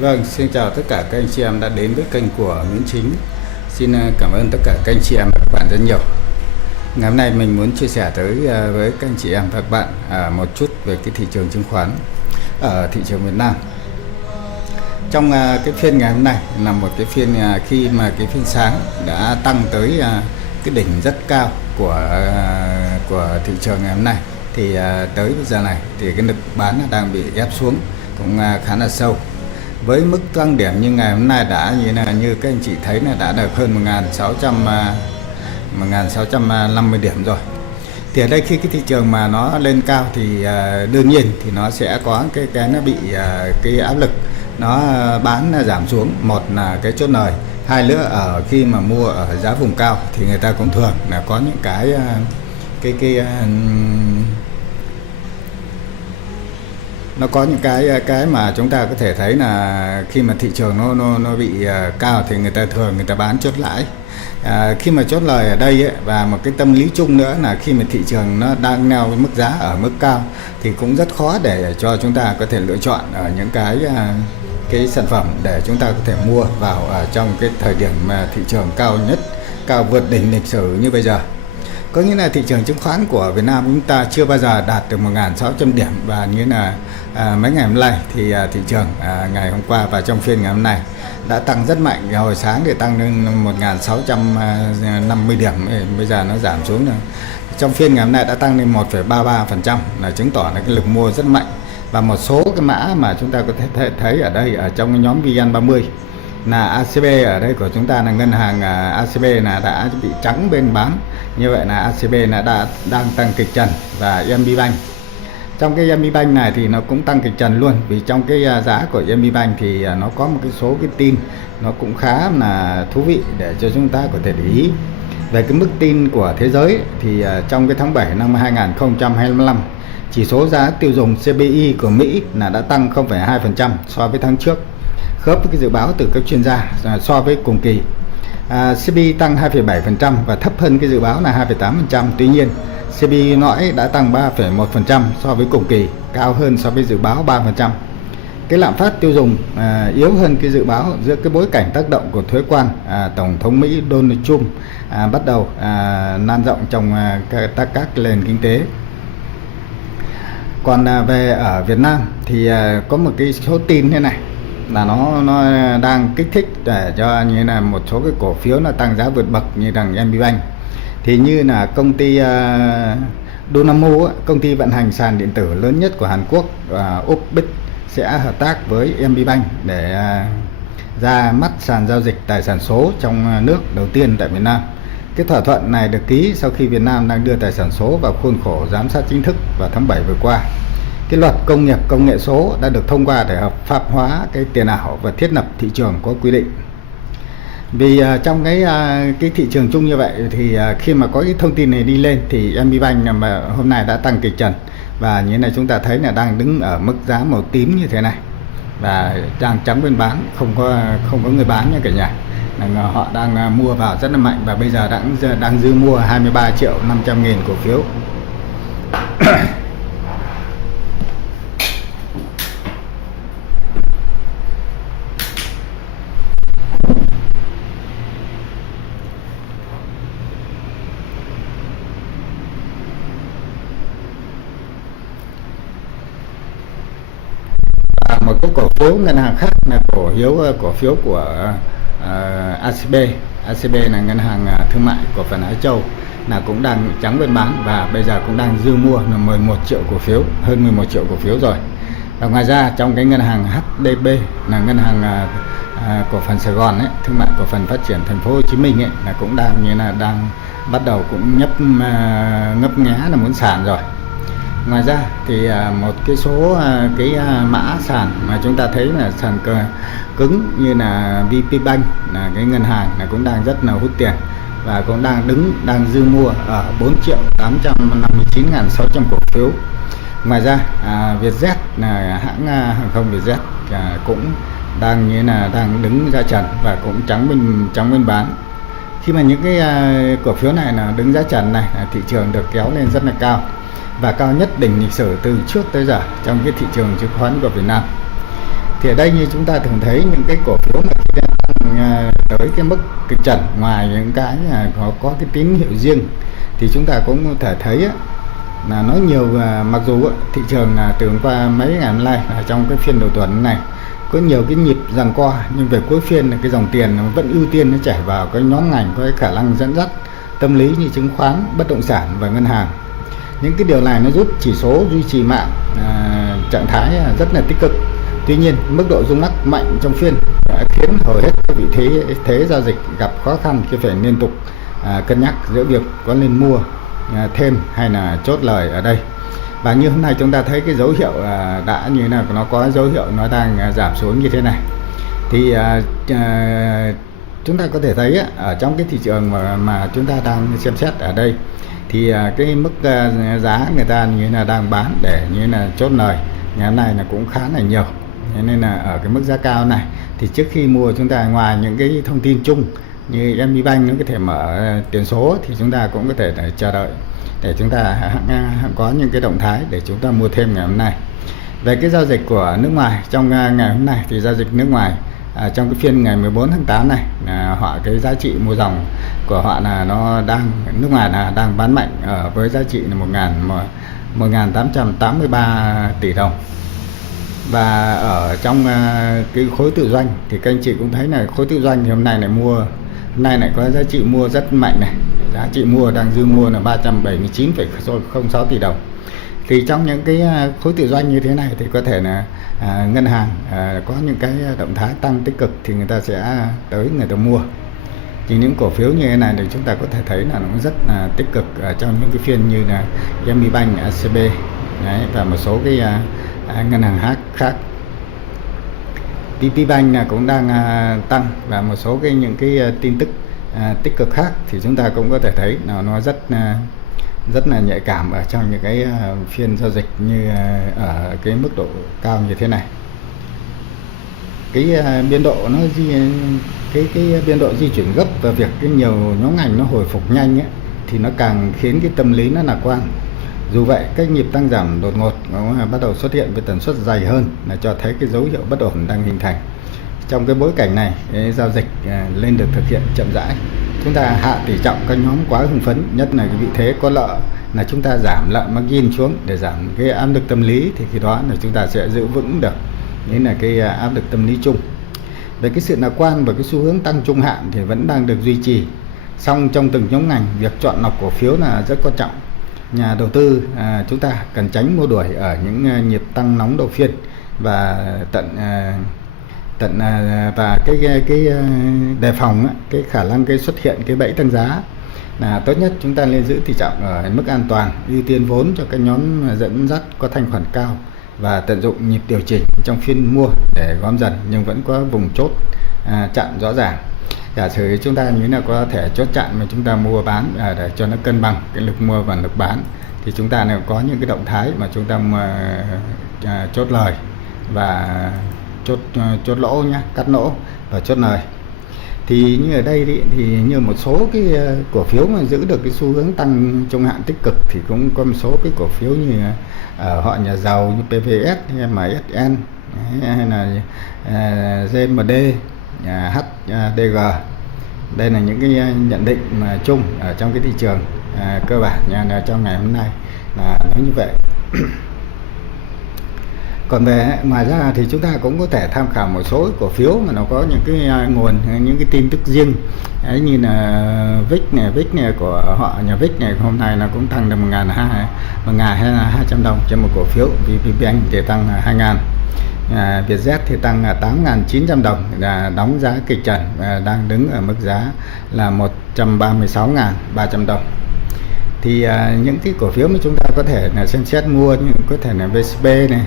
Vâng, xin chào tất cả các anh chị em đã đến với kênh của Nguyễn Chính. Xin cảm ơn tất cả các anh chị em và các bạn rất nhiều. Ngày hôm nay mình muốn chia sẻ với các anh chị em và các bạn một chút về cái thị trường chứng khoán ở thị trường Việt Nam. Trong cái phiên ngày hôm nay là một cái phiên khi mà cái phiên sáng đã tăng tới cái đỉnh rất cao của thị trường ngày hôm nay, thì tới bây giờ này thì cái lực bán đang bị ép xuống cũng khá là sâu. Với mức tăng điểm như ngày hôm nay đã như các anh chị thấy là đã được hơn 1.650 điểm rồi. Thì ở đây khi cái thị trường mà nó lên cao thì đương nhiên thì nó sẽ có cái nó bị cái áp lực nó bán giảm xuống. Một là cái chốt lời, hai nữa ở khi mà mua ở giá vùng cao thì người ta cũng thường là có những nó có những cái mà chúng ta có thể thấy là khi mà thị trường nó bị cao thì người ta bán chốt lãi. Khi mà chốt lời ở đây ấy, và một cái tâm lý chung nữa là khi mà thị trường nó đang neo cái mức giá ở mức cao thì cũng rất khó để cho chúng ta có thể lựa chọn ở những cái sản phẩm để chúng ta có thể mua vào ở trong cái thời điểm mà thị trường cao nhất, cao vượt đỉnh lịch sử như bây giờ. Có nghĩa là thị trường chứng khoán của Việt Nam chúng ta chưa bao giờ đạt được 1.600 điểm, và như là mấy ngày hôm nay thì thị trường ngày hôm qua và trong phiên ngày hôm nay đã tăng rất mạnh. Hồi sáng thì tăng lên 1.650 điểm, bây giờ nó giảm xuống rồi. Trong phiên ngày hôm nay đã tăng lên 1,33%, là chứng tỏ là cái lực mua rất mạnh. Và một số cái mã mà chúng ta có thể thấy ở đây ở trong cái nhóm VN30 là ACB, ở đây của chúng ta là ngân hàng ACB là đã bị trắng bên bán. Như vậy là ACB là đang tăng kịch trần, và MBBank. Trong cái MBBank này thì nó cũng tăng kịch trần luôn, vì trong cái giá của MBBank thì nó có một cái số cái tin nó cũng khá là thú vị để cho chúng ta có thể để ý. Về cái mức tin của thế giới thì trong cái tháng 7 năm 2025, chỉ số giá tiêu dùng CPI của Mỹ là đã tăng 0,2% so với tháng trước, khớp với cái dự báo từ các chuyên gia so với cùng kỳ. CPI tăng 2,7% và thấp hơn cái dự báo là 2,8%. Tuy nhiên CPI nói đã tăng 3,1% so với cùng kỳ, cao hơn so với dự báo 3%. Cái lạm phát tiêu dùng yếu hơn cái dự báo giữa cái bối cảnh tác động của thuế quan Tổng thống Mỹ Donald Trump bắt đầu lan rộng trong các nền kinh tế. Còn về ở Việt Nam thì có một cái số tin thế này là nó đang kích thích để cho như là một số cái cổ phiếu nó tăng giá vượt bậc như thằng MBBank. Thì như là công ty Dynamo, công ty vận hành sàn điện tử lớn nhất của Hàn Quốc, Upbit sẽ hợp tác với MBBank để ra mắt sàn giao dịch tài sản số trong nước đầu tiên tại Việt Nam. Cái thỏa thuận này được ký sau khi Việt Nam đang đưa tài sản số vào khuôn khổ giám sát chính thức vào tháng 7 vừa qua. Cái luật công nghiệp công nghệ số đã được thông qua để hợp pháp hóa cái tiền ảo và thiết lập thị trường có quy định. Vì trong cái thị trường chung như vậy thì khi mà có cái thông tin này đi lên thì MBBank mà hôm nay đã tăng kịch trần, và như này chúng ta thấy là đang đứng ở mức giá màu tím như thế này và đang trắng bên bán, không có người bán nha cả nhà. Họ đang mua vào rất là mạnh, và bây giờ đang dư mua 23.500.000 cổ phiếu. Một cái cổ phiếu ngân hàng khác là cổ phiếu của ACB. ACB là ngân hàng thương mại cổ phần Á Châu, là cũng đang trắng bên bán, và bây giờ cũng đang dư mua là 11 triệu cổ phiếu, hơn 11 triệu cổ phiếu rồi. Và ngoài ra trong cái ngân hàng HDB là ngân hàng cổ phần Sài Gòn ấy, thương mại cổ phần phát triển thành phố Hồ Chí Minh ấy, là cũng đang bắt đầu cũng ngấp nghé là muốn sàn rồi. Ngoài ra thì một cái số mã sàn mà chúng ta thấy là sàn cứng như là VPBank, là cái ngân hàng là cũng đang rất là hút tiền, và cũng đang dư mua ở 4.859.600 cổ phiếu. Ngoài ra Vietjet là hãng hàng không Vietjet cũng đang đứng giá trần và cũng trắng bên bán. Khi mà những cái cổ phiếu này là đứng giá trần này, thị trường được kéo lên rất là cao, và cao nhất đỉnh lịch sử từ trước tới giờ trong cái thị trường chứng khoán của Việt Nam. Thì ở đây như chúng ta thường thấy những cái cổ phiếu mà khi đã tăng tới cái mức cái trần, ngoài những cái có cái tín hiệu riêng, thì chúng ta cũng có thể thấy là nói nhiều, mặc dù thị trường từ hôm qua mấy ngày hôm nay trong cái phiên đầu tuần này có nhiều cái nhịp giằng co, nhưng về cuối phiên là cái dòng tiền nó vẫn ưu tiên nó chảy vào cái nhóm ngành có cái khả năng dẫn dắt tâm lý như chứng khoán, bất động sản và ngân hàng. Những cái điều này nó giúp chỉ số duy trì mạng trạng thái rất là tích cực. Tuy nhiên mức độ rung lắc mạnh trong phiên đã khiến hầu hết các vị thế giao dịch gặp khó khăn khi phải liên tục cân nhắc giữa việc có nên mua thêm hay là chốt lời ở đây. Và như hôm nay chúng ta thấy cái dấu hiệu đã như là nó có dấu hiệu nó đang giảm xuống như thế này, thì chúng ta có thể thấy ở trong cái thị trường mà chúng ta đang xem xét ở đây, thì cái mức giá người ta như là đang bán để như là chốt lời ngày hôm nay là cũng khá là nhiều. Thế nên là ở cái mức giá cao này thì trước khi mua, chúng ta ngoài những cái thông tin chung như MBBank nó có thể mở tiền số, thì chúng ta cũng có thể chờ đợi để chúng ta có những cái động thái để chúng ta mua thêm ngày hôm nay. Về cái giao dịch của nước ngoài trong ngày hôm nay, thì giao dịch nước ngoài trong cái phiên ngày 14 tháng 8 này họ cái giá trị mua dòng của họ là nó đang, nước ngoài là đang bán mạnh ở với giá trị là 1.883 tỷ đồng. Và ở trong cái khối tự doanh thì các anh chị cũng thấy là khối tự doanh thì hôm nay lại có giá trị mua rất mạnh này, giá trị mua đang dư mua là 379,06 tỷ đồng. Thì trong những cái khối tự doanh như thế này thì có thể là ngân hàng có những cái động thái tăng tích cực thì người ta sẽ tới người ta mua. Thì những cổ phiếu như thế này thì chúng ta có thể thấy là nó rất là tích cực trong những cái phiên như là MBBank, ACB đấy, và một số cái ngân hàng khác. VPBank là cũng đang tăng, và một số cái những cái tin tức tích cực khác thì chúng ta cũng có thể thấy là nó rất là nhạy cảm ở trong những cái phiên giao dịch như ở cái mức độ cao như thế này. Cái biên độ nó cái biên độ di chuyển gấp và việc cái nhiều nhóm ngành nó hồi phục nhanh ấy, thì nó càng khiến cái tâm lý nó lạc quan. Dù vậy, các nhịp tăng giảm đột ngột bắt đầu xuất hiện với tần suất dày hơn là cho thấy cái dấu hiệu bất ổn đang hình thành. Trong cái bối cảnh này, cái giao dịch lên được thực hiện chậm rãi. Chúng ta hạ tỷ trọng các nhóm quá hưng phấn, nhất là cái vị thế có lợi là chúng ta giảm lợi margin xuống để giảm cái áp lực tâm lý, thì khi đó là chúng ta sẽ giữ vững được nên là cái áp lực tâm lý chung. Về cái sự lạc quan và cái xu hướng tăng trung hạn thì vẫn đang được duy trì. Song trong từng nhóm ngành, việc chọn lọc cổ phiếu là rất quan trọng. Nhà đầu tư chúng ta cần tránh mua đuổi ở những nhịp tăng nóng đầu phiên, và và cái đề phòng cái khả năng cái xuất hiện cái bẫy tăng giá là tốt nhất. Chúng ta nên giữ tỷ trọng ở mức an toàn, ưu tiên vốn cho các nhóm dẫn dắt có thanh khoản cao, và tận dụng nhịp điều chỉnh trong phiên mua để gom dần nhưng vẫn có vùng chốt chặn rõ ràng. Giả sử chúng ta như là có thể chốt chặn mà chúng ta mua bán để cho nó cân bằng cái lực mua và lực bán, thì chúng ta nếu có những cái động thái mà chúng ta chốt lời và chốt lỗ nhá, cắt lỗ và chốt lời. Thì như ở đây thì như một số cái cổ phiếu mà giữ được cái xu hướng tăng trung hạn tích cực, thì cũng có một số cái cổ phiếu như họ nhà giàu như PVS hay MSN hay là GMD, HDG. Đây là những cái nhận định mà chung ở trong cái thị trường cơ bản là trong ngày hôm nay là nói như vậy. Còn về ngoài ra thì chúng ta cũng có thể tham khảo một số cổ phiếu mà nó có những cái nguồn, những cái tin tức riêng. Đấy, như là VIX này của họ, nhà VIX này hôm nay là cũng tăng được 1.200 đồng trên một cổ phiếu. VPBank thì tăng 2.000. Vietjet thì tăng 8.900 đồng, là đóng giá kịch trần và đang đứng ở mức giá là 136.300 đồng. Thì những cái cổ phiếu mà chúng ta có thể là xem xét mua, như có thể là VCB này,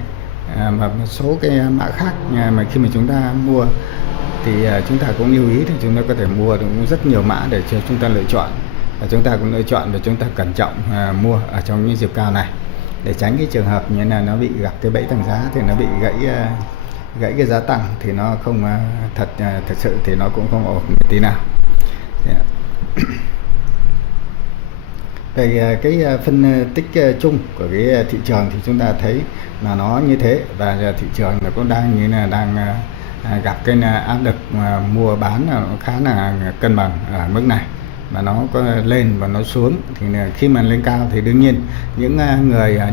và một số cái mã khác mà khi mà chúng ta mua thì chúng ta cũng lưu ý thì chúng ta có thể mua được rất nhiều mã để cho chúng ta lựa chọn, và chúng ta cũng lựa chọn và chúng ta cẩn trọng mua ở trong những dịp cao này để tránh cái trường hợp như là nó bị gặp cái bẫy tăng giá, thì nó bị gãy cái giá tăng thì nó không thật sự thì nó cũng không ổn một tí nào. Về cái phân tích chung của cái thị trường thì chúng ta thấy là nó như thế, và thị trường nó cũng đang như là đang gặp cái áp lực mua bán nó khá là cân bằng ở mức này, mà nó có lên và nó xuống. Thì khi mà lên cao thì đương nhiên những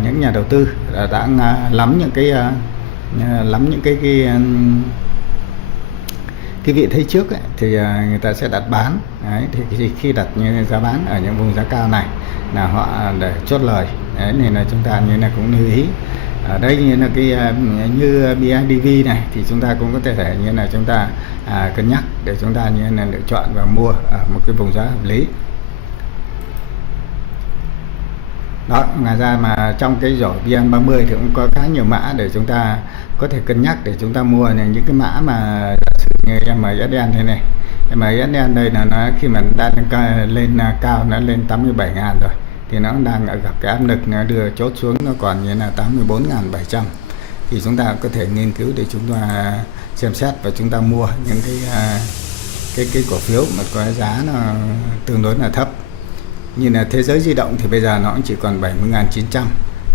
những nhà đầu tư đã lắm những cái vị thế trước ấy, thì người ta sẽ đặt bán. Đấy, thì khi đặt như giá bán ở những vùng giá cao này là họ để chốt lời. Đấy, nên là chúng ta như là cũng lưu ý ở đây như là cái như BIDV này thì chúng ta cũng có thể như là chúng ta cân nhắc để chúng ta như là lựa chọn và mua ở một cái vùng giá hợp lý. Đó, ngoài ra mà trong cái rổ VN30 thì cũng có khá nhiều mã để chúng ta có thể cân nhắc để chúng ta mua này. Những cái mã mà giả sử như MSN thế này, MSN đây là nó khi mà đã lên cao, nó lên 87.000 rồi thì nó đang gặp cái áp lực, nó đưa chốt xuống nó còn như là 84.700, thì chúng ta có thể nghiên cứu để chúng ta xem xét và chúng ta mua những cái cổ phiếu mà có giá nó tương đối là thấp. Như là Thế Giới Di Động thì bây giờ nó cũng chỉ còn 70.900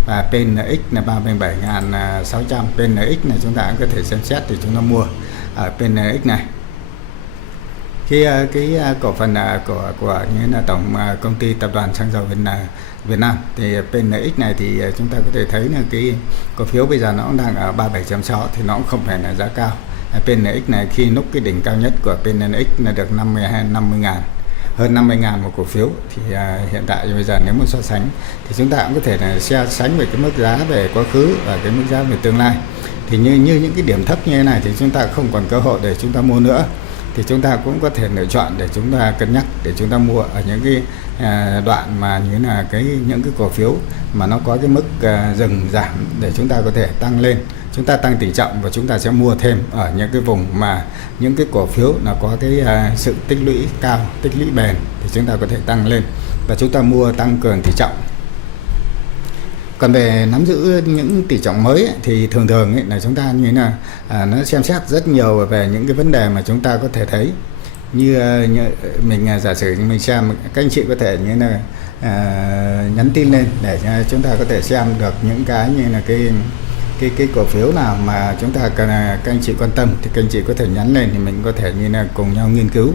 và PNX là 37.600. PNX này chúng ta cũng có thể xem xét để chúng ta mua ở PNX này. Khi cái cổ phần của như là tổng công ty tập đoàn xăng dầu Việt Nam thì PNX này thì chúng ta có thể thấy là cái cổ phiếu bây giờ nó cũng đang ở 37.6 thì nó cũng không phải là giá cao. PNX này khi lúc cái đỉnh cao nhất của PNX là được 50.000, hơn 50.000 một cổ phiếu, thì hiện tại bây giờ nếu muốn so sánh thì chúng ta cũng có thể là so sánh về cái mức giá về quá khứ và cái mức giá về tương lai. Thì như những cái điểm thấp như thế này thì chúng ta không còn cơ hội để chúng ta mua nữa, thì chúng ta cũng có thể lựa chọn để chúng ta cân nhắc để chúng ta mua ở những cái đoạn mà như là những cái cổ phiếu mà nó có cái mức dừng giảm để chúng ta có thể tăng lên, chúng ta tăng tỷ trọng và chúng ta sẽ mua thêm ở những cái vùng mà những cái cổ phiếu là có cái sự tích lũy cao, tích lũy bền, thì chúng ta có thể tăng lên và chúng ta mua tăng cường tỷ trọng. Còn về nắm giữ những tỷ trọng mới ấy, thì thường ấy, là chúng ta như là nó xem xét rất nhiều về những cái vấn đề mà chúng ta có thể thấy như mình giả sử mình xem, các anh chị có thể như là nhắn tin lên để chúng ta có thể xem được những cái như là cái cổ phiếu nào mà chúng ta cần các anh chị quan tâm thì các anh chị có thể nhắn lên thì mình có thể như là cùng nhau nghiên cứu.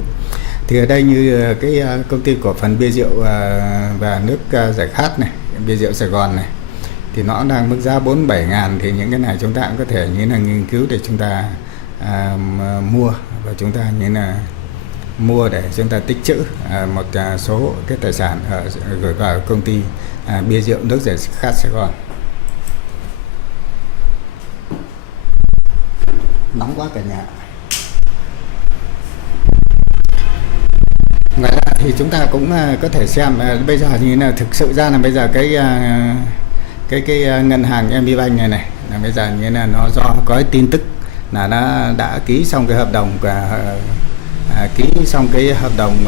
Thì ở đây như cái công ty cổ phần bia rượu và nước giải khát này, bia rượu Sài Gòn này, thì nó đang mức giá 47.000, thì những cái này chúng ta cũng có thể như là nghiên cứu để chúng ta mua, và chúng ta như là mua để chúng ta tích trữ một số cái tài sản gửi vào công ty bia rượu nước giải khát Sài Gòn. Nóng quá cả nhà. Ngoài ra thì chúng ta cũng có thể xem bây giờ như là thực sự ra là bây giờ cái ngân hàng MBBank này là bây giờ như là nó do có cái tin tức là nó đã ký xong cái hợp đồng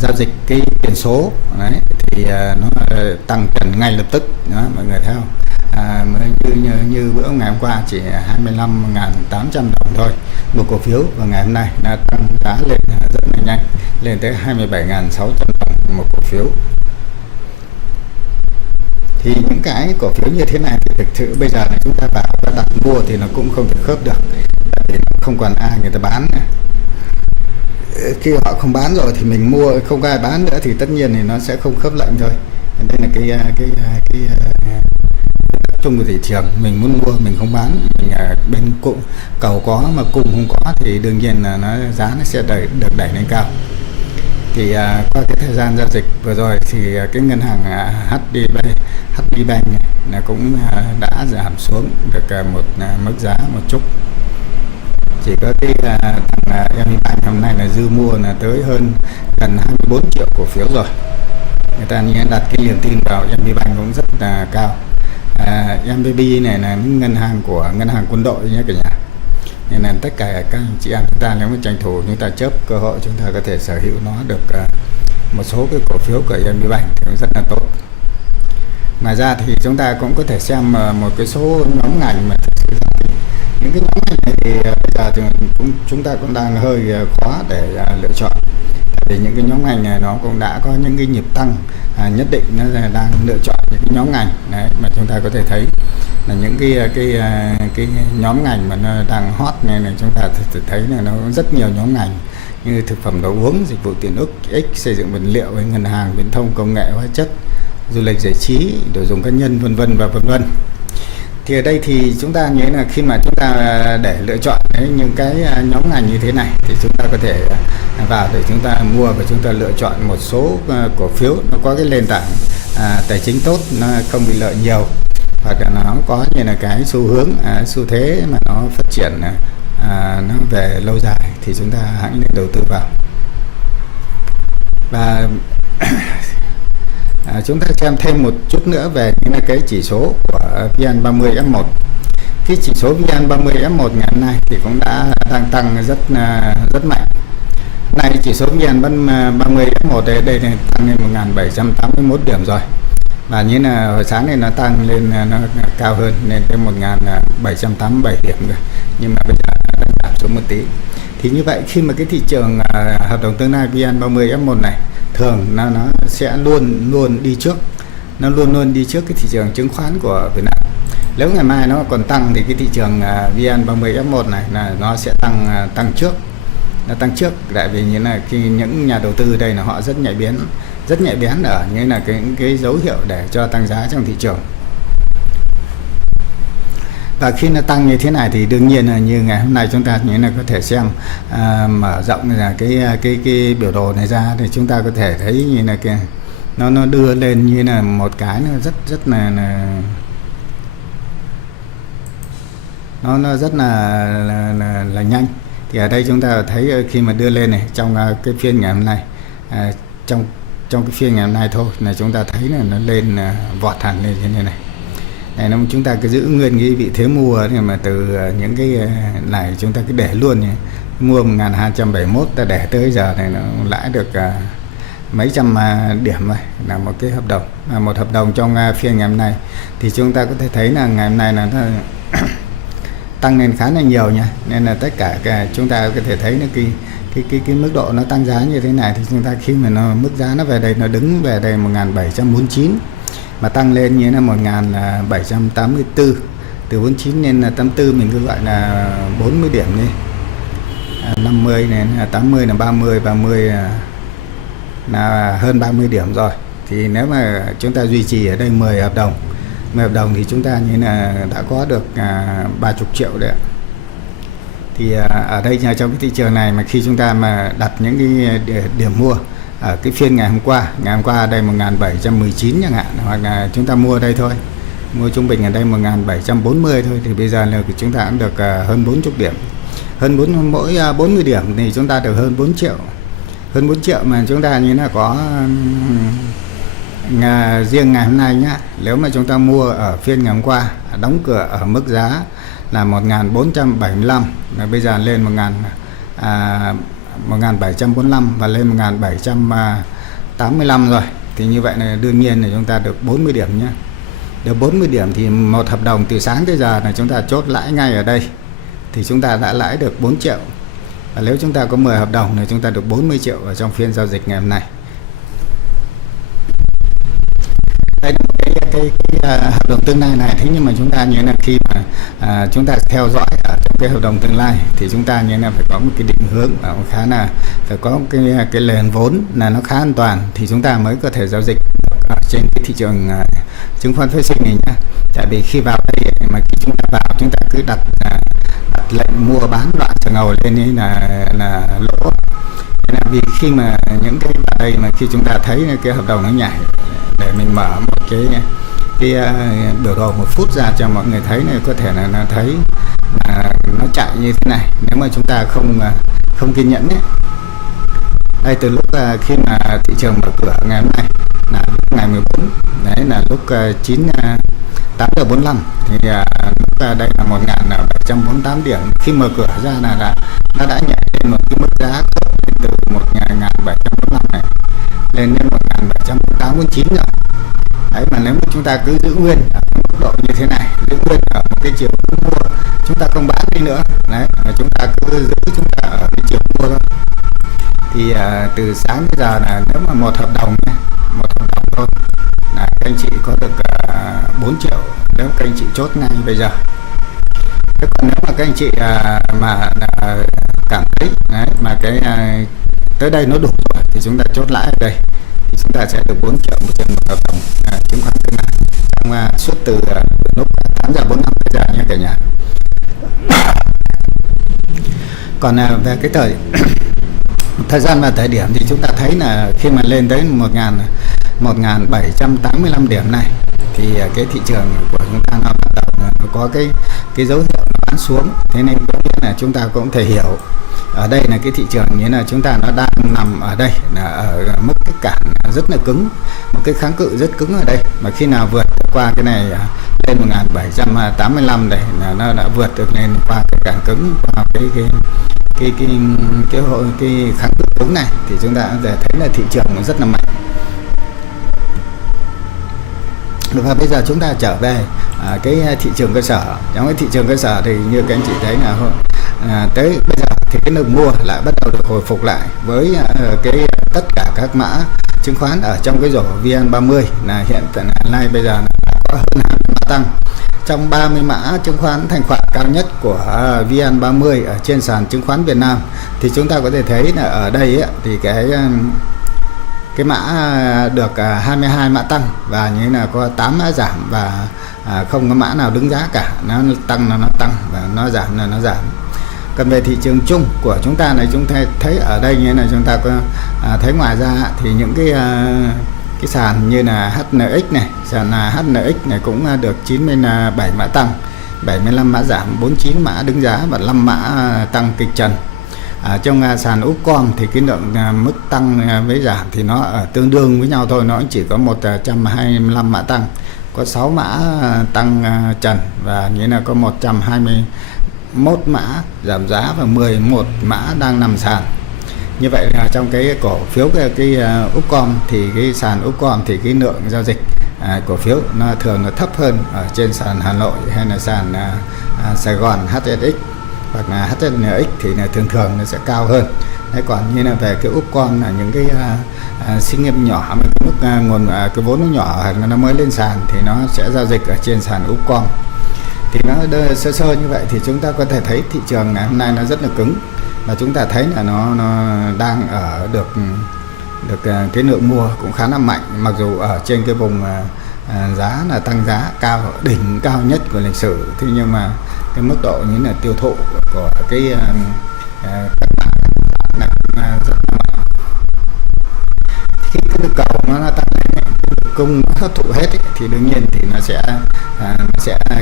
giao dịch cái tiền số đấy, thì nó tăng trần ngay lập tức đó, mọi người thấy không? Như bữa ngày hôm qua chỉ 25.800 đồng thôi một cổ phiếu, và ngày hôm nay đã tăng giá lên rất là nhanh, lên tới 27.600 đồng một cổ phiếu. Thì những cái cổ phiếu như thế này thì thực sự bây giờ là chúng ta vào và đặt mua thì nó cũng không thể khớp được, tại vì nó không còn ai người ta bán nữa. Khi họ không bán rồi thì mình mua, không có ai bán nữa thì tất nhiên thì nó sẽ không khớp lệnh thôi. Đây là cái chung của thị trường, mình muốn mua mình không bán, mình bên cầu có mà cung không có thì đương nhiên là giá nó sẽ được đẩy lên cao. Thì qua cái thời gian giao dịch vừa rồi thì cái ngân hàng HD Bank này là cũng đã giảm xuống được một mức giá một chút. Chỉ có cái thằng MBBank hôm nay là dư mua là tới hơn gần 24 triệu cổ phiếu rồi. Người ta đặt cái niềm tin vào MBBank cũng rất là cao. MBB này là ngân hàng của ngân hàng quân đội nhé cả nhà, nên là tất cả các anh chị em chúng ta nếu mà tranh thủ chúng ta chớp cơ hội chúng ta có thể sở hữu nó được một số cái cổ phiếu của MBBank thì cũng rất là tốt. Ngoài ra thì chúng ta cũng có thể xem một cái số nhóm ngành mà thực sự ra thì những cái nhóm ngành này thì bây giờ thì chúng ta cũng đang hơi khó để lựa chọn, tại vì những cái nhóm ngành này nó cũng đã có những cái nhịp tăng nhất định, nó đang lựa chọn những cái nhóm ngành đấy mà chúng ta có thể thấy là những cái nhóm ngành mà nó đang hot này chúng ta thấy là nó rất nhiều nhóm ngành như thực phẩm đồ uống, dịch vụ tiện ích, xây dựng vật liệu, ngân hàng, viễn thông, công nghệ, hóa chất, du lịch, giải trí, đồ dùng cá nhân, vân vân và vân vân. Thì ở đây thì chúng ta nhớ là khi mà chúng ta để lựa chọn những cái nhóm ngành như thế này thì chúng ta có thể vào để chúng ta mua và chúng ta lựa chọn một số cổ phiếu nó có cái nền tảng tài chính tốt, nó không bị lợi nhiều, hoặc là nó có như là cái xu hướng xu thế mà nó phát triển nó về lâu dài thì chúng ta hãy nên đầu tư vào. Và chúng ta xem thêm một chút nữa về những cái chỉ số của VN30 F1. Cái chỉ số VN30 F1 ngày hôm nay thì cũng đang tăng rất mạnh. Nay chỉ số VN30 F1 đây tăng lên 1781 điểm rồi. Và như là hồi sáng này nó tăng lên, nó cao hơn lên tới 1787 điểm rồi. Nhưng mà bây giờ nó đã giảm xuống một tí. Thì như vậy khi mà cái thị trường hợp đồng tương lai VN30 F1 này thường nó sẽ luôn đi trước, nó luôn đi trước cái thị trường chứng khoán của Việt Nam. Nếu ngày mai nó còn tăng thì cái thị trường VN30 F1 này là nó sẽ tăng trước, tại vì như là khi những nhà đầu tư đây là họ rất nhạy bén ở như là cái dấu hiệu để cho tăng giá trong thị trường. Và khi nó tăng như thế này thì đương nhiên là như ngày hôm nay chúng ta như là có thể xem mở rộng là cái biểu đồ này ra thì chúng ta có thể thấy như là cái nó đưa lên như là một cái nó rất là nó rất là nhanh. Thì ở đây chúng ta thấy khi mà đưa lên này trong cái phiên ngày hôm nay, trong cái phiên ngày hôm nay thôi là chúng ta thấy là nó lên vọt hẳn lên như thế này. Này, chúng ta cứ giữ nguyên cái vị thế mua thì mà từ những cái này chúng ta cứ để luôn nhé. Mua 1271 ta để tới giờ này nó lãi được mấy trăm điểm rồi, là một cái hợp đồng, một hợp đồng trong phiên ngày hôm nay. Thì chúng ta có thể thấy là ngày hôm nay là nó tăng lên khá là nhiều nha, nên là tất cả chúng ta có thể thấy là cái mức độ nó tăng giá như thế này thì chúng ta khi mà mức giá nó về đây, nó đứng về đây 1749 mà tăng lên như là 1784, từ 49 lên là 84, mình cứ gọi là 40 điểm đi, 50 này, 80 là 30 là hơn 30 điểm rồi. Thì nếu mà chúng ta duy trì ở đây 10 hợp đồng thì chúng ta như là đã có được 30 triệu đấy ạ. Thì ở đây trong cái thị trường này mà khi chúng ta mà đặt những cái điểm mua ở cái phiên ngày hôm qua ở đây 1719 chẳng hạn, hoặc là chúng ta mua đây thôi, mua trung bình ở đây 1740 thôi, thì bây giờ là chúng ta cũng được hơn 40 điểm, mỗi 40 điểm thì chúng ta được hơn 4 triệu mà chúng ta như là có riêng ngày hôm nay nhá. Nếu mà chúng ta mua ở phiên ngày hôm qua đóng cửa ở mức giá là 1475 và bây giờ lên 1745 và lên 1785 rồi, thì như vậy là đương nhiên là chúng ta được 40 điểm nhé. Được 40 điểm thì một hợp đồng từ sáng tới giờ là chúng ta chốt lãi ngay ở đây thì chúng ta đã lãi được 4 triệu. Và nếu chúng ta có 10 hợp đồng thì chúng ta được 40 triệu ở trong phiên giao dịch ngày hôm nay. Đây là một cái hợp đồng tương lai này. Thế nhưng mà chúng ta như là khi mà chúng ta theo dõi ở trong cái hợp đồng tương lai thì chúng ta như là phải có một cái định hướng và khá là phải có cái nền vốn là nó khá an toàn thì chúng ta mới có thể giao dịch ở trên cái thị trường chứng khoán phái sinh này nhá. Tại vì khi vào đây mà khi chúng ta vào chúng ta cứ đặt lệnh mua bán loạn xà ngầu lên ấy là lỗ. Nên là vì khi mà những cái vào đây mà khi chúng ta thấy cái hợp đồng nó nhảy, để mình mở một cái biểu đồ 1 phút ra cho mọi người thấy này, có thể là nó thấy là nó chạy như thế này. Nếu mà chúng ta không kiên nhẫn ấy. Đây từ lúc khi mà thị trường mở cửa ngày hôm nay là lúc ngày 14, đấy là lúc 8 giờ 45 thì lúc đây là 1748 điểm. Khi mở cửa ra là nó đã nhảy lên một cái mức giá khớp lên từ 1745 này lên đến 1789 rồi. Đấy, mà nếu mà chúng ta cứ giữ nguyên ở cái mức độ như thế này, giữ nguyên ở một cái chiều mua, chúng ta không bán đi nữa, đấy, chúng ta cứ giữ chúng ta ở cái chiều mua thôi, thì từ sáng đến giờ là nếu mà một hợp đồng thôi là các anh chị có được 4 triệu nếu các anh chị chốt ngay bây giờ. Thế còn nếu mà các anh chị mà cảm thấy đấy, mà cái tới đây nó đủ rồi thì chúng ta chốt lãi ở đây, thì chúng ta sẽ được 4 triệu trên một hợp đồng chứng khoán tương lai trong suốt từ lúc 8 giờ 45 bây giờ nhé cả nhà. Còn về cái thời gian và thời điểm thì chúng ta thấy là khi mà lên tới 1.785 điểm này thì cái thị trường của chúng ta nó bắt đầu nó có cái dấu hiệu nó bán xuống. Thế nên có nghĩa là chúng ta cũng thể hiểu ở đây là cái thị trường như là chúng ta nó đang nằm ở đây là ở mức cái cản rất là cứng, một cái kháng cự rất cứng ở đây, mà khi nào vượt qua cái này lên 1.785 đây là nó đã vượt được lên qua cái cản cứng, qua cái kháng cự cứng này thì chúng ta sẽ thấy là thị trường nó rất là mạnh. Và bây giờ chúng ta trở về cái thị trường cơ sở. Trong cái thị trường cơ sở thì như các anh chị thấy là tới bây giờ thì cái lượng mua lại bắt đầu được hồi phục lại với cái tất cả các mã chứng khoán ở trong cái rổ VN30 là hiện tại nay bây giờ đã có hơn 20 mã tăng. Trong 30 mã chứng khoán thanh khoản cao nhất của VN30 ở trên sàn chứng khoán Việt Nam thì chúng ta có thể thấy là ở đây ấy, thì cái mã được 22 mã tăng và như là có 8 mã giảm và không có mã nào đứng giá cả, nó tăng là nó tăng và nó giảm là nó giảm. Còn về thị trường chung của chúng ta này, chúng ta thấy ở đây như là chúng ta có thấy ngoài ra thì những cái sàn như là HNX này, sàn HNX này cũng được 97 mã tăng, 75 mã giảm, 49 mã đứng giá và 5 mã tăng kịch trần. Trong sàn Upcom thì cái lượng mức tăng với giảm thì nó tương đương với nhau thôi, nó chỉ có 125 mã tăng, có 6 mã tăng trần và nghĩa là có 121 mã giảm giá và 11 mã đang nằm sàn. Như vậy là trong cái cổ phiếu cái Upcom thì cái sàn Upcom thì cái lượng giao dịch cổ phiếu nó thường nó thấp hơn ở trên sàn Hà Nội hay là sàn Sài Gòn HSX hoặc là HNX thì là thường nó sẽ cao hơn. Đấy, còn như là về cái Upcom là những cái sinh nghiệp nhỏ mà cái mức cái vốn nó nhỏ hoặc là nó mới lên sàn thì nó sẽ giao dịch ở trên sàn Upcom. Thì nó sơ như vậy thì chúng ta có thể thấy thị trường ngày hôm nay nó rất là cứng và chúng ta thấy là nó đang ở được cái lượng mua cũng khá là mạnh, mặc dù ở trên cái vùng giá là tăng giá cao, đỉnh cao nhất của lịch sử, thế nhưng mà cái mức độ như là tiêu thụ của các bạn rất là mạnh. Khi cái nhu cầu nó tăng lên, cái lực cung nó hấp thụ hết ấy, thì đương nhiên thì nó sẽ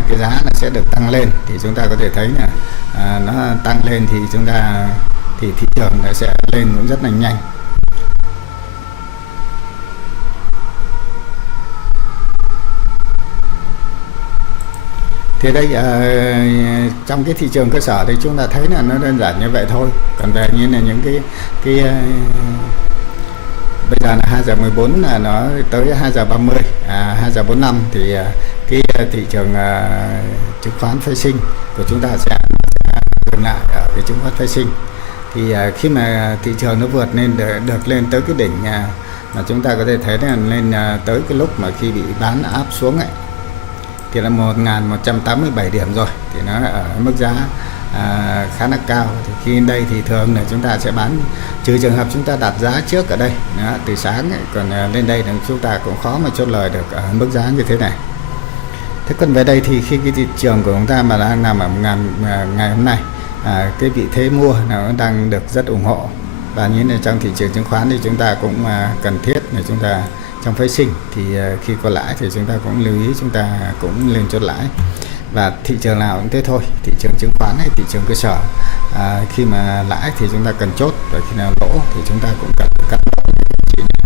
cái giá nó sẽ được tăng lên. Thì chúng ta có thể thấy là nó tăng lên thì thì thị trường nó sẽ lên cũng rất là nhanh. Thì đây trong cái thị trường cơ sở thì chúng ta thấy là nó đơn giản như vậy thôi. Còn về như là những cái bây giờ là 2 giờ 14 là nó tới 2 giờ 30, 2 giờ 45 thì cái thị trường chứng khoán phái sinh của chúng ta sẽ dừng lại ở cái chứng khoán phái sinh. Thì khi mà thị trường nó vượt lên được lên tới cái đỉnh mà chúng ta có thể thấy là lên tới cái lúc mà khi bị bán áp xuống ấy thì là 1.187 điểm rồi, thì nó ở mức giá khá là cao. Thì khi đến đây thì thường là chúng ta sẽ bán, trừ trường hợp chúng ta đặt giá trước ở đây đó, từ sáng ấy, còn lên đây thì chúng ta cũng khó mà chốt lời được ở mức giá như thế này. Thế còn về đây thì khi cái thị trường của chúng ta mà đang nằm ở ngày hôm nay, cái vị thế mua nó đang được rất ủng hộ, và như là trong thị trường chứng khoán thì chúng ta cũng cần thiết là chúng ta trong phái sinh thì khi có lãi thì chúng ta cũng lưu ý chúng ta cũng lên chốt lãi. Và thị trường nào cũng thế thôi, thị trường chứng khoán hay thị trường cơ sở, khi mà lãi thì chúng ta cần chốt, và khi nào lỗ thì chúng ta cũng cần cắt lỗ chị này.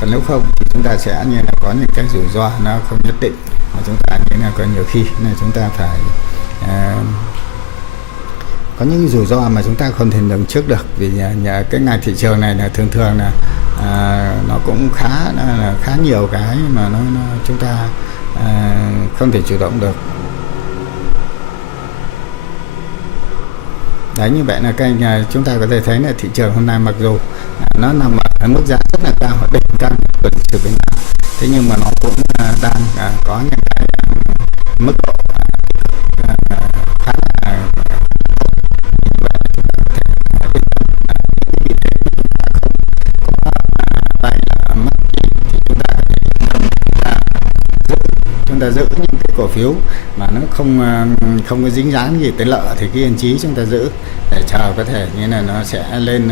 Còn nếu không thì chúng ta sẽ như là có những cái rủi ro nó không nhất định, mà chúng ta như là có nhiều khi nên chúng ta phải có những rủi ro mà chúng ta không thể lường trước được, vì cái ngành thị trường này là thường là nó cũng khá nhiều cái mà nó chúng ta không thể chủ động được. Đấy, như vậy là chúng ta có thể thấy là thị trường hôm nay mặc dù nó nằm ở mức giá rất là cao, đỉnh cao của lịch sử Việt Nam, thế nhưng mà nó cũng đang có những cái mức độ khá là như vậy chúng ta có thể yên tâm những vị thế mà chúng ta không có tay là mất gì thì chúng ta có thể yên tâm chúng ta giữ những cái cổ phiếu mà nó không có dính dáng gì tới lợi thì cái yên chí chúng ta giữ để chờ có thể như là nó sẽ lên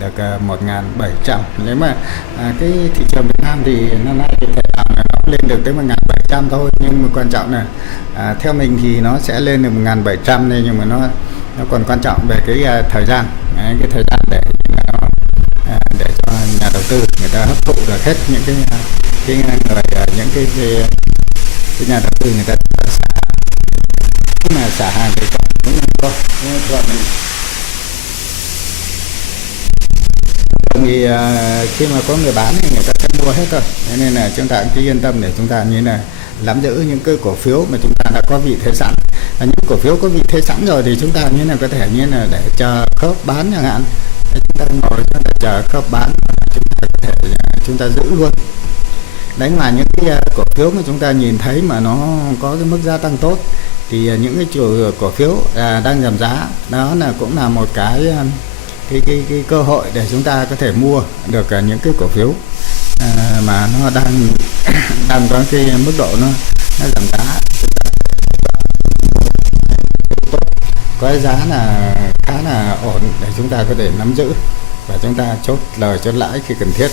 được 1.700. Nếu mà cái thị trường Việt Nam thì năm nay thì thể nào nó lên được tới 1.700 thôi, nhưng mà quan trọng là theo mình thì nó sẽ lên được 1.700 này, nhưng mà nó còn quan trọng về cái thời gian, cái thời gian để nó để cho nhà đầu tư người ta hấp thụ được hết những cái người những cái nhà đầu tư người ta xả hàng cái cũng thì khi mà có người bán thì người ta sẽ mua hết thôi, nên là chúng ta cũng cứ yên tâm để chúng ta như là nắm giữ những cái cổ phiếu mà chúng ta đã có vị thế sẵn. Những cổ phiếu có vị thế sẵn rồi thì chúng ta như là có thể như là để chờ khớp bán chẳng hạn, chúng ta ngồi chúng ta chờ khớp bán, chúng ta có thể chúng ta giữ luôn. Đấy, ngoài những cái cổ phiếu mà chúng ta nhìn thấy mà nó có cái mức gia tăng tốt thì những cái chủ cổ phiếu đang giảm giá đó là cũng là một cái cơ hội để chúng ta có thể mua được những cái cổ phiếu mà nó đang có cái mức độ nó giảm giá, chúng ta tốt, có giá là khá là ổn để chúng ta có thể nắm giữ và chúng ta chốt lời chốt lãi khi cần thiết.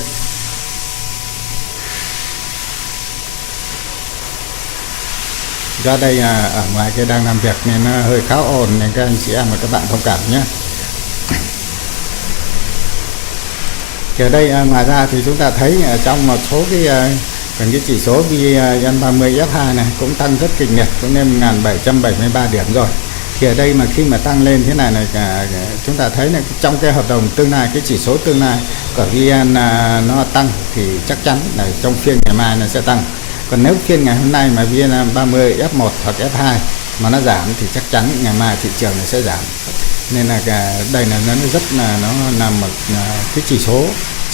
Do đây ở ngoài kia đang làm việc nên nó hơi khá ồn, nên các anh chị em và các bạn thông cảm nhé. Thì ở đây ngoài ra thì chúng ta thấy trong một số cái chỉ số VN30 F2 này cũng tăng rất kinh liệt, cũng lên 1.773 điểm rồi. Thì ở đây mà khi mà tăng lên thế này chúng ta thấy là trong cái hợp đồng tương lai, cái chỉ số tương lai của VN nó tăng thì chắc chắn là trong phiên ngày mai nó sẽ tăng. Còn nếu phiên ngày hôm nay mà VN30 F1 hoặc F2 mà nó giảm thì chắc chắn ngày mai thị trường nó sẽ giảm. Nên là đây là nó rất là nó nằm một cái chỉ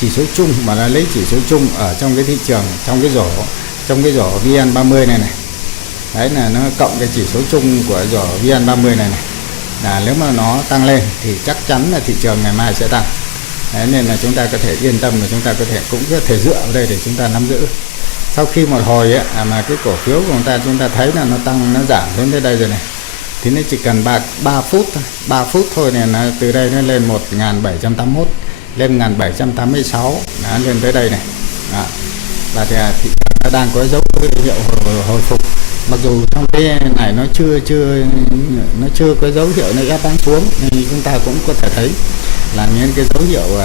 số chung mà nó lấy chỉ số chung ở trong cái thị trường, trong cái rổ VN30 này. Đấy là nó cộng cái chỉ số chung của rổ VN30 này. Là nếu mà nó tăng lên thì chắc chắn là thị trường ngày mai sẽ tăng. Đấy, nên là chúng ta có thể yên tâm và chúng ta cũng có thể dựa vào đây để chúng ta nắm giữ. Sau khi một hồi mà cái cổ phiếu của chúng ta thấy là nó tăng, nó giảm đến tới đây rồi này, thì nó chỉ cần 3 phút thôi này, nó từ đây nó lên 1.781 lên 1.786, nó lên tới đây này. Đó. Và thì thị trường nó đang có dấu hiệu hồi phục, mặc dù trong cái này nó chưa có dấu hiệu nó ép bán xuống, nhưng chúng ta cũng có thể thấy là những cái dấu hiệu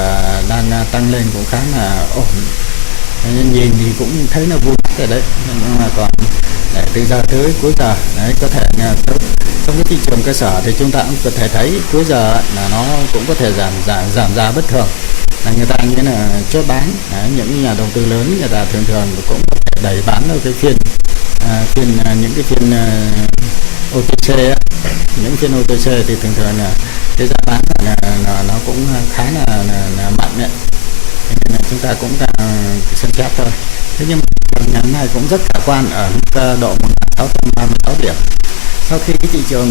đang tăng lên cũng khá là ổn. Nhìn thì cũng thấy nó vui rồi đấy, nhưng mà còn để từ giờ tới cuối giờ đấy, có thể là trong cái thị trường cơ sở thì chúng ta cũng có thể thấy cuối giờ là nó cũng có thể giảm giá bất thường, là người ta như là chốt bán. Đấy, những nhà đầu tư lớn người ta thường cũng có thể đẩy bán ở cái phiên những cái phiên OTC ấy. Những phiên OTC thì thường là cái giá bán là nó cũng khá là mạnh đấy. Nên là chúng ta cũng xem xét thôi. Thế nhưng ngày hôm nay cũng rất khả quan ở mức độ 1.636 điểm. Sau khi cái thị trường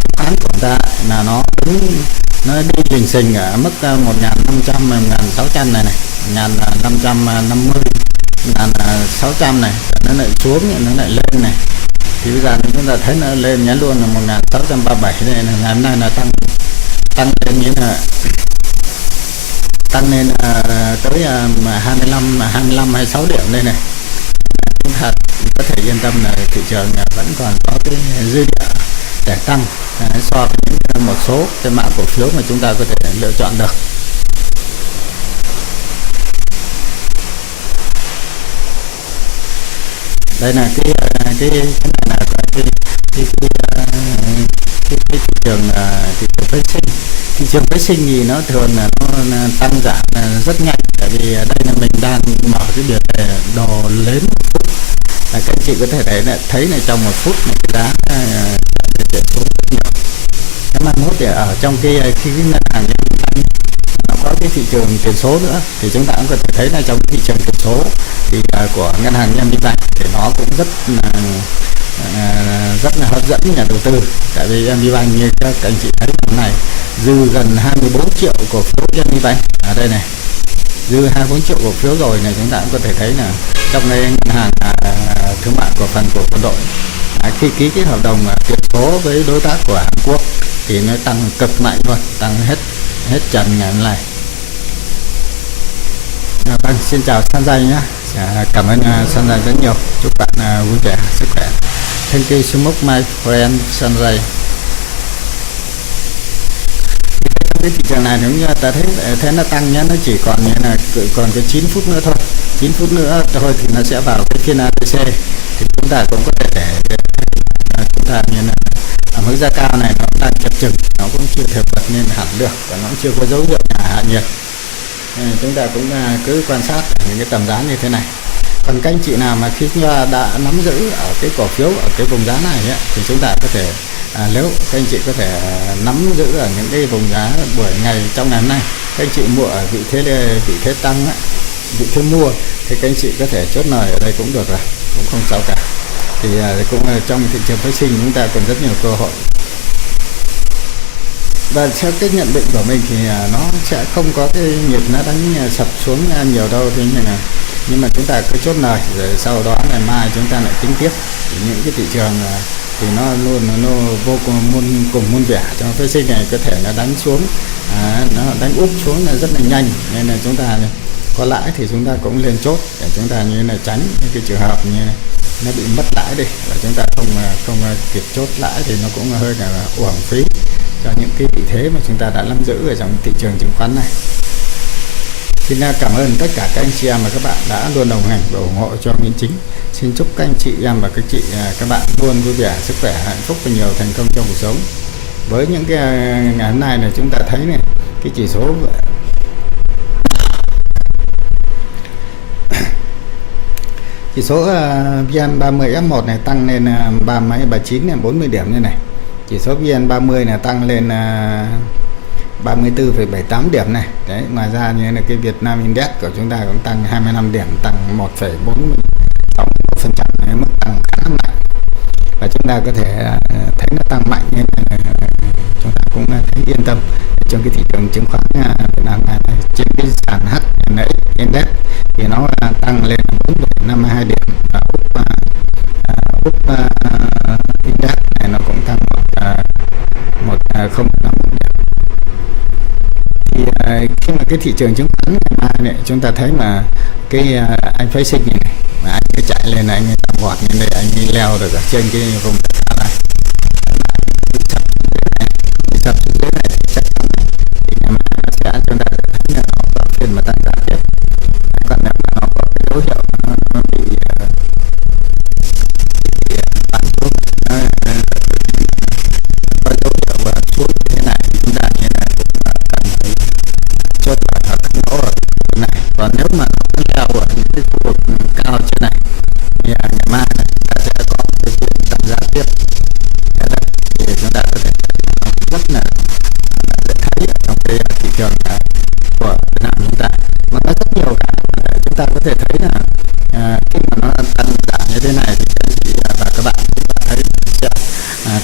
chứng khoán của chúng ta là nó đi lình xình ở mức 1.500 1.600 này 1.550 1.600 này, nó lại xuống nó lại lên này, thì bây giờ chúng ta thấy nó lên nhắn luôn là 1.637 này, ngày hôm nay là tăng lên như là tăng lên tới 25 26 điểm đây này. Chúng ta có thể yên tâm là thị trường vẫn còn có cái dư địa để tăng so với những một số cái mã cổ phiếu mà chúng ta có thể lựa chọn được. Đây là cái này là cái thị trường phái sinh. Thị trường phái sinh thì nó thường là nó tăng giảm rất nhanh, tại vì đây là mình đang mở cái biểu đồ lớn một phút, là các anh chị có thể thấy là trong một phút này cái giá chạy xuống rất nhiều. Cái mai mốt thì ở trong cái ngân hàng nó có cái thị trường tiền số nữa, thì chúng ta cũng có thể thấy là trong thị trường tiền số thì của ngân hàng MBBank thì nó cũng rất là hấp dẫn nhà đầu tư. Tại vì MBBank như các anh chị thấy hôm nay dư gần 24 triệu cổ phiếu MBBank ở đây này, dư 24 triệu cổ phiếu rồi này. Chúng ta cũng có thể thấy là trong cái ngân hàng thương mại cổ phần của quân đội khi ký cái hợp đồng tiền số với đối tác của Hàn Quốc thì nó tăng cực mạnh luôn, tăng hết trần ngày hôm nay. Vâng, xin chào Sanjay nhé. Cảm ơn Sanjay rất nhiều. Chúc bạn vui vẻ, sức khỏe. Thank you so much my friend Sanjay. Cái thị trường này nếu như ta thấy nó tăng nhé, nó chỉ còn như là còn cái 9 phút nữa thôi, 9 phút nữa thôi thì nó sẽ vào cái phiên ATC, thì chúng ta cũng có thể chúng ta như là ở mức giá cao này nó đang chập chừng, nó cũng chưa thể bật lên hẳn được và nó cũng chưa có dấu hiệu hạ nhiệt. Chúng ta cũng cứ quan sát những cái tầm giá như thế này. Còn các anh chị nào mà khi chúng ta đã nắm giữ ở cái cổ phiếu ở cái vùng giá này ấy, thì chúng ta có thể nếu các anh chị có thể nắm giữ ở những cái vùng giá buổi ngày trong ngày hôm nay, các anh chị mua ở vị thế tăng ấy, vị thế mua thì các anh chị có thể chốt lời ở đây cũng được rồi, cũng không sao cả. Thì cũng trong thị trường phái sinh chúng ta còn rất nhiều cơ hội. Và theo cái nhận định của mình thì nó sẽ không có cái nhịp nó đánh sập xuống nhiều đâu, thế nhưng mà chúng ta cứ chốt lời rồi sau đó ngày mai chúng ta lại tính tiếp. Thì những cái thị trường thì nó vô cùng muôn vẻ. Trong phái sinh này có thể nó đánh xuống, nó đánh úp xuống là rất là nhanh, nên là chúng ta có lãi thì chúng ta cũng lên chốt để chúng ta như là tránh những cái trường hợp như này nó bị mất lãi đi, và chúng ta không kịp chốt lãi thì nó cũng hơi là uổng phí cho những cái vị thế mà chúng ta đã nắm giữ ở trong thị trường chứng khoán này. Xin cảm ơn tất cả các anh chị em và các bạn đã luôn đồng hành và ủng hộ cho Minh Chính. Xin chúc các anh chị em và các bạn luôn vui vẻ, sức khỏe, hạnh phúc và nhiều thành công trong cuộc sống. Với những cái ngày hôm nay này chúng ta thấy này, cái chỉ số VN30 F1 này tăng lên 39 này, 40 điểm như này. Chỉ số VN30 này tăng lên 34,78 điểm này. Đấy, ngoài ra như là cái Việt Nam Index của chúng ta cũng tăng 25 điểm, tăng 1,41%, mức tăng khá là mạnh. Và chúng ta có thể thấy nó tăng mạnh nên chúng ta cũng thấy yên tâm trong cái thị trường chứng khoán Việt Nam này. Trên cái sàn HNX Index thì nó tăng lên 4,52 điểm, và Úc Index này nó cũng tăng 1,05 điểm. Thì khi mà cái thị trường chứng khoán ngày mai này chúng ta thấy mà cái anh phái sinh này mà anh cứ chạy lên này, anh tăng vọt lên đây, anh leo được ở trên cái vùng đất này, sập xuống dưới này thì chắc chắn này thì ngày mai nó sẽ chúng ta sẽ thấy là nó có phiên mà tăng giá tiếp. Còn nếu mà nó có cái dấu hiệu nó bị bán xuống, có dấu hiệu xuống như thế này thì chúng ta như này cũng cần phải chốt lại ở các lỗ ở khu này. Còn nếu mà nó cứ leo ở những cái khu vực cao trên này thì ngày mai này, chúng ta sẽ có cái việc tăng giá tiếp. Đấy, thì chúng ta có thể rất là dễ thấy ở trong cái thị trường của Việt Nam chúng ta, mà nó rất nhiều cái chúng ta có thể thấy là khi mà nó tăng giảm như thế này thì các chị và các bạn chúng ta thấy sẽ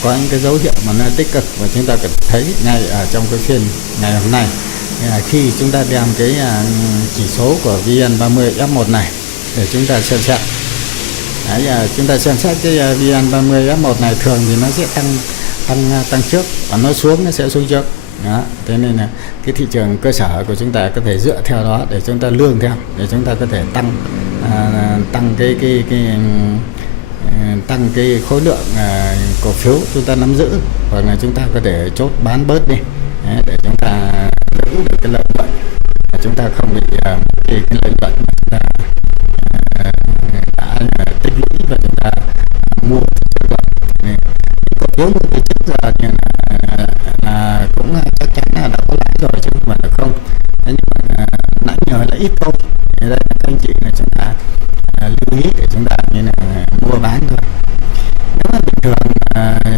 có những cái dấu hiệu mà nó tích cực, và chúng ta cần thấy ngay ở trong cái phiên ngày hôm nay khi chúng ta đem cái chỉ số của VN30 F1 này để chúng ta xem xét. Đấy, chúng ta xem xét cái VN30 F1 này thường thì nó sẽ tăng trước, và nó xuống nó sẽ xuống trước. Đó, thế nên là cái thị trường cơ sở của chúng ta có thể dựa theo đó để chúng ta lương theo, để chúng ta có thể tăng cái khối lượng cổ phiếu chúng ta nắm giữ, hoặc là chúng ta có thể chốt bán bớt đi. Đấy, để chúng ta giữ được cái lợi nhuận, chúng ta không bị cái lợi nhuận mà chúng ta đã tích lũy và chúng ta mua từ trước rồi. Cổ phiếu mua từ trước giờ thì là cũng chắc chắn là đã có lãi rồi chứ không phải là không. Thế nhưng mà lãi nhiều hay là ít thôi thì đây là các anh chị là chúng ta lưu ý để chúng ta như là mua bán thôi. Nếu mà bình thường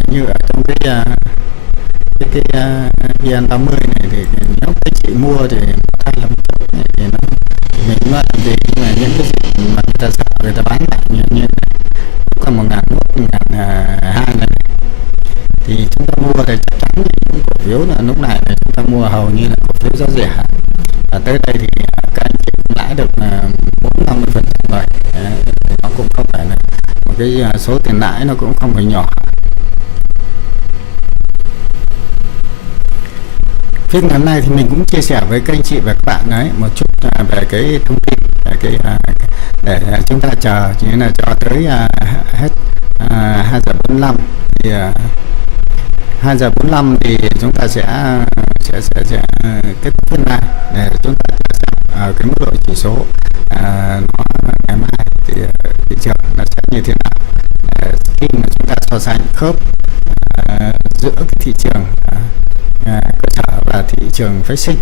như ở trong cái VN30 này thì nếu các chị mua thì 1-2 lần trước thì thì mình nói làm gì, nhưng mà những cái gì mà người ta sợ người ta bán lại như này còn 1.200 này thì chúng ta mua thì chắc chắn những cổ phiếu là lúc này thì chúng ta mua hầu như là cổ phiếu giá rẻ, và tới đây thì các anh chị cũng lãi được 40-50% rồi. Thì nó cũng không phải là một cái số tiền lãi, nó cũng không phải nhỏ. Phiên ngày hôm nay thì mình cũng chia sẻ với các anh chị và các bạn đấy một chút về cái thông tin về cái để chúng ta chờ như là cho tới hết 2:45 thì 2:45 thì chúng ta sẽ kết thúc phiên này để chúng ta chờ xem cái mức độ chỉ số nó ngày mai thì thị trường nó sẽ như thế nào, khi mà chúng ta so sánh khớp giữa cái thị trường cơ sở và thị trường phái sinh,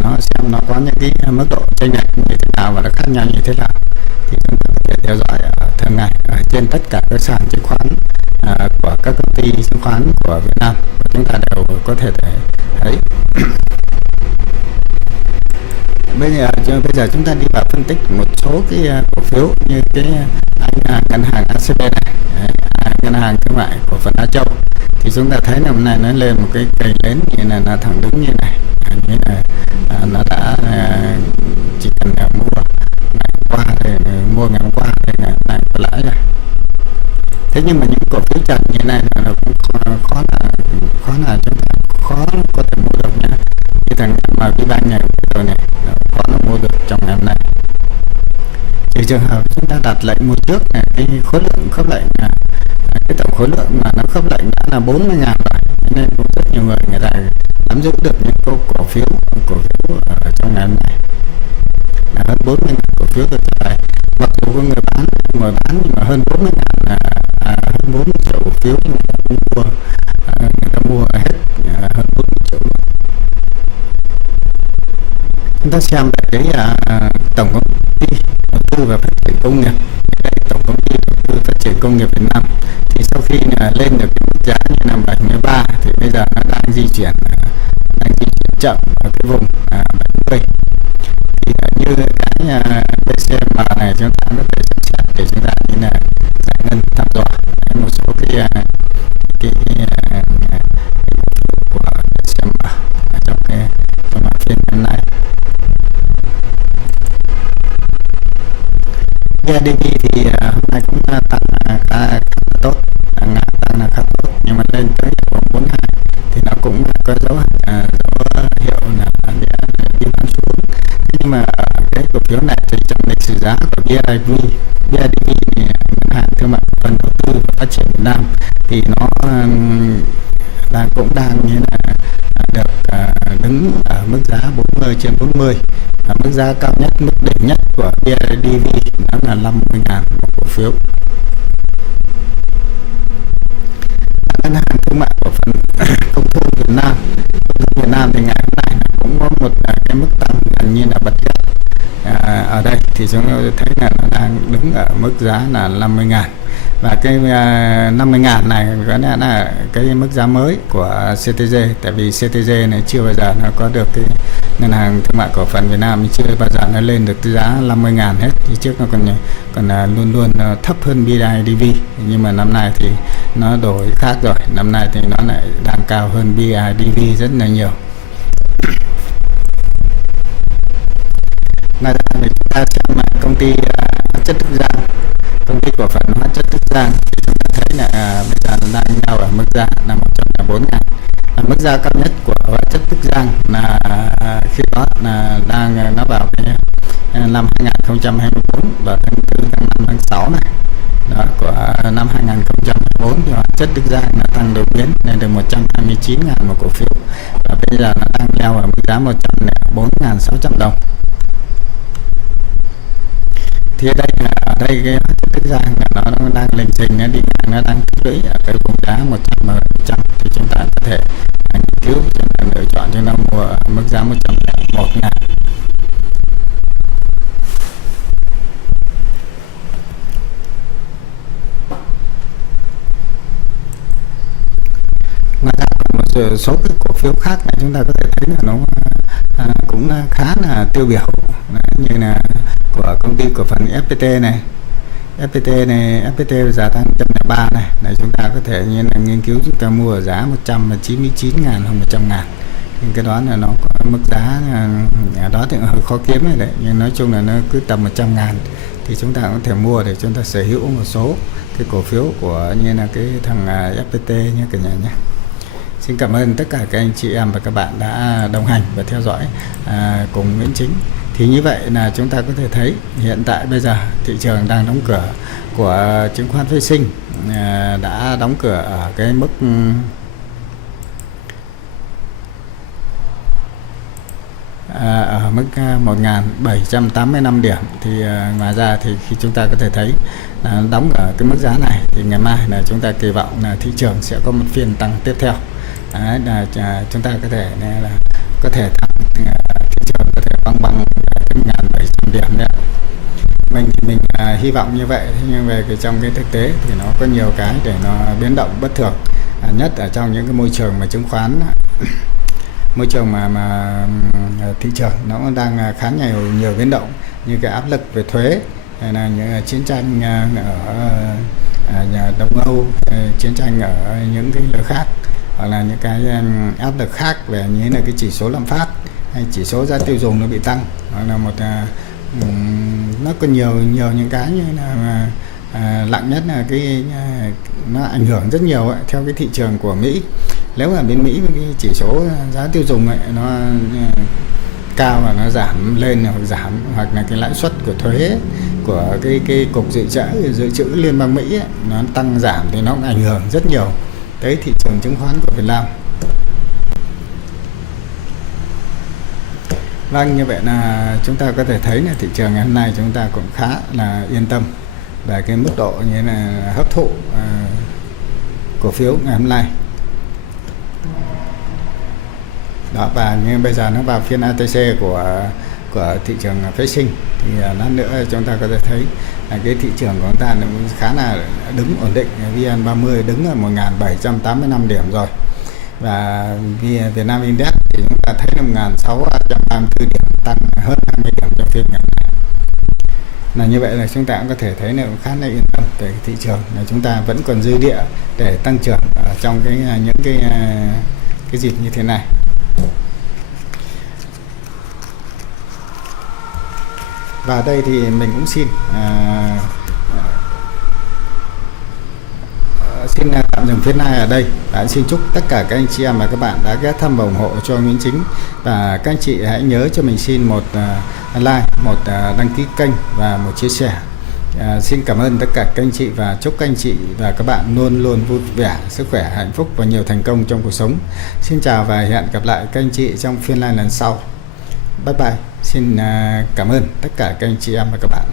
nó xem nó có những cái mức độ chênh lệch như thế nào và nó khác nhau như thế nào, thì chúng ta có thể theo dõi thường ngày ở trên tất cả các sàn chứng khoán của các công ty chứng khoán của Việt Nam, và chúng ta đều có thể thấy. Bây giờ chúng ta đi vào phân tích một số cái cổ phiếu như cái ngân hàng ACB này, ngân hàng thương mại cổ phần Á Châu, thì chúng ta thấy là hôm nay nó lên một cái cây lớn như là nó thẳng đứng như này, như là nó đã chỉ cần mua ngày hôm qua thì mua ngày hôm qua thì này có lãi rồi. Thế nhưng mà những cổ phiếu trần như này là nó cũng khó là chúng ta khó có thể mua được nha. Như thằng MVBank này rồi này, khó là mua được trong ngày hôm nay. Trừ trường hợp chúng ta đặt lệnh mua trước này, cái khối lượng khớp lệnh cái tổng khối lượng mà nó khớp lệnh đã là 40.000 rồi, nên cũng rất nhiều người ta nắm giữ được những cổ phiếu ở trong ngày hôm nay là hơn 40.000 cổ phiếu được trở lại. Mặc dù có người bán nhưng mà hơn 40.000 hơn 40 triệu cổ phiếu nhưng người ta cũng người ta mua hết hơn 40 triệu luôn. Chúng ta xem về cái tổng công ty đầu tư và phát triển công nghiệp. Đây, tổng công ty đầu tư phát triển công nghiệp Việt Nam thì sau khi lên được cái mức giá như năm 73 thì bây giờ nó đang di chuyển chậm ở cái vùng 70. Thì như cái BCM này chúng ta có thể xem xét để chúng ta như là giải ngân thăm dò một số cái cổ phiếu của BCM trong phiên hôm nay. BIDV thì hôm nay cũng tăng khá tốt, tăng là khá tốt, nhưng mà lên tới vùng 42 thì nó cũng có dấu hiệu là đi bán xuống. Thế nhưng mà cái cổ phiếu này thì trong lịch sử giá của BIDV thì ngân hàng thương mại cổ phần đầu tư và phát triển Việt Nam thì nó cũng đang như là được đứng ở mức giá 40/40. Mức giá cao nhất, mức đỉnh nhất của BIDV nó là 50.000 một cổ phiếu. Ngân hàng thương mại cổ phần Công thương Việt Nam thì ngày hôm nay cũng có một cái mức tăng gần như là bật gốc. Ở đây thì chúng tôi thấy là nó đang đứng ở mức giá là 50.000, và cái 50.000 này có lẽ là cái mức giá mới của CTG, tại vì CTG này chưa bao giờ nó có được cái ngân hàng thương mại cổ phần Việt Nam chưa bao giờ nó lên được cái giá 50.000 hết, thì trước nó còn luôn luôn thấp hơn BIDV, nhưng mà năm nay thì nó đổi khác rồi, năm nay thì nó lại đang cao hơn BIDV rất là nhiều. Ngoài ra thì chúng ta xem công ty hóa chất Đức Giang, công ty cổ phần hóa chất Đức Giang thì chúng ta thấy là bây giờ nó đang nhau ở mức giá là 104.000. Mức giá cao nhất của hóa chất Đức Giang là khi đó là nó vào cái năm 2024 và tháng 4, tháng 5, tháng 6 này đó, của năm 2024 thì hóa chất Đức Giang là tăng đột biến lên được 129.000 một cổ phiếu, và bây giờ nó đang leo ở mức giá 104.600 đồng. Thì ở đây cái hóa chất Đức Giang là nó đang lình xình, nó đi ngang, nó đang tích lũy ở cái vùng giá 100, thì chúng ta có thể nghiên cứu, chúng ta lựa chọn chúng ta mua ở mức giá 101.000. Ngoài ra còn một số cái cổ phiếu khác này chúng ta có thể thấy là nó cũng khá là tiêu biểu. Đấy, như là của công ty cổ phần FPT này, FPT giá tăng 103 này, là chúng ta có thể như là nghiên cứu, chúng ta mua ở giá 199.000 hoặc 100.000. Nhưng cái đó là nó có mức giá đó thì hơi khó kiếm này đấy, nhưng nói chung là nó cứ tầm 100.000 thì chúng ta có thể mua để chúng ta sở hữu một số cái cổ phiếu của như là cái thằng FPT nhé cả nhà nhé. Xin cảm ơn tất cả các anh chị em và các bạn đã đồng hành và theo dõi cùng Nguyễn Chính. Thì như vậy là chúng ta có thể thấy hiện tại bây giờ thị trường đang đóng cửa của chứng khoán Phái Sinh đã đóng cửa ở cái mức ở mức 1.785 điểm. Thì ngoài ra thì khi chúng ta có thể thấy là đóng ở cái mức giá này thì ngày mai là chúng ta kỳ vọng là thị trường sẽ có một phiên tăng tiếp theo. Đấy, là chúng ta có thể tăng, thị trường có thể băng 1.700 điểm đấy. Mình hy vọng như vậy. Thế nhưng về trong cái thực tế thì nó có nhiều cái để nó biến động bất thường, nhất ở trong những cái môi trường mà chứng khoán, môi trường mà thị trường nó đang khá nhiều biến động, như cái áp lực về thuế, hay là những chiến tranh ở Đông Âu, chiến tranh ở những cái nơi khác, hoặc là những cái áp lực khác về như là cái chỉ số lạm phát hay chỉ số giá tiêu dùng nó bị tăng, hoặc là nó có nhiều những cái như là nặng nhất là cái nó ảnh hưởng rất nhiều ấy, theo cái thị trường của Mỹ. Nếu mà bên Mỹ cái chỉ số giá tiêu dùng ấy, nó cao và nó giảm lên hoặc giảm, hoặc là cái lãi suất của thuế của cái cục dự trữ liên bang Mỹ ấy, nó tăng giảm thì nó cũng ảnh hưởng rất nhiều tới thị trường chứng khoán của Việt Nam. Vâng, như vậy là chúng ta có thể thấy là thị trường ngày hôm nay chúng ta cũng khá là yên tâm về cái mức độ như là hấp thụ cổ phiếu ngày hôm nay. Đó, và như bây giờ nó vào phiên ATC của thị trường Phái Sinh thì lát nữa chúng ta có thể thấy là cái thị trường của chúng ta nó khá là đứng ổn định. VN30 đứng ở 1.785 điểm rồi, và Việt Nam Index thì chúng ta thấy là 1.634 điểm, tăng hơn 20 điểm trong phiên ngày hôm nay. Là như vậy là chúng ta cũng có thể thấy là khá là yên tâm về thị trường, là chúng ta vẫn còn dư địa để tăng trưởng ở trong những cái dịp như thế này. Và đây thì mình cũng xin tạm dừng phiên này ở đây. Và xin chúc tất cả các anh chị em và các bạn đã ghé thăm và ủng hộ cho Nguyễn Chính. Và các anh chị hãy nhớ cho mình xin một like, một đăng ký kênh và một chia sẻ. Xin cảm ơn tất cả các anh chị và chúc các anh chị và các bạn luôn luôn vui vẻ, sức khỏe, hạnh phúc và nhiều thành công trong cuộc sống. Xin chào và hẹn gặp lại các anh chị trong phiên live lần sau. Bye bye. Xin cảm ơn tất cả các anh chị em và các bạn.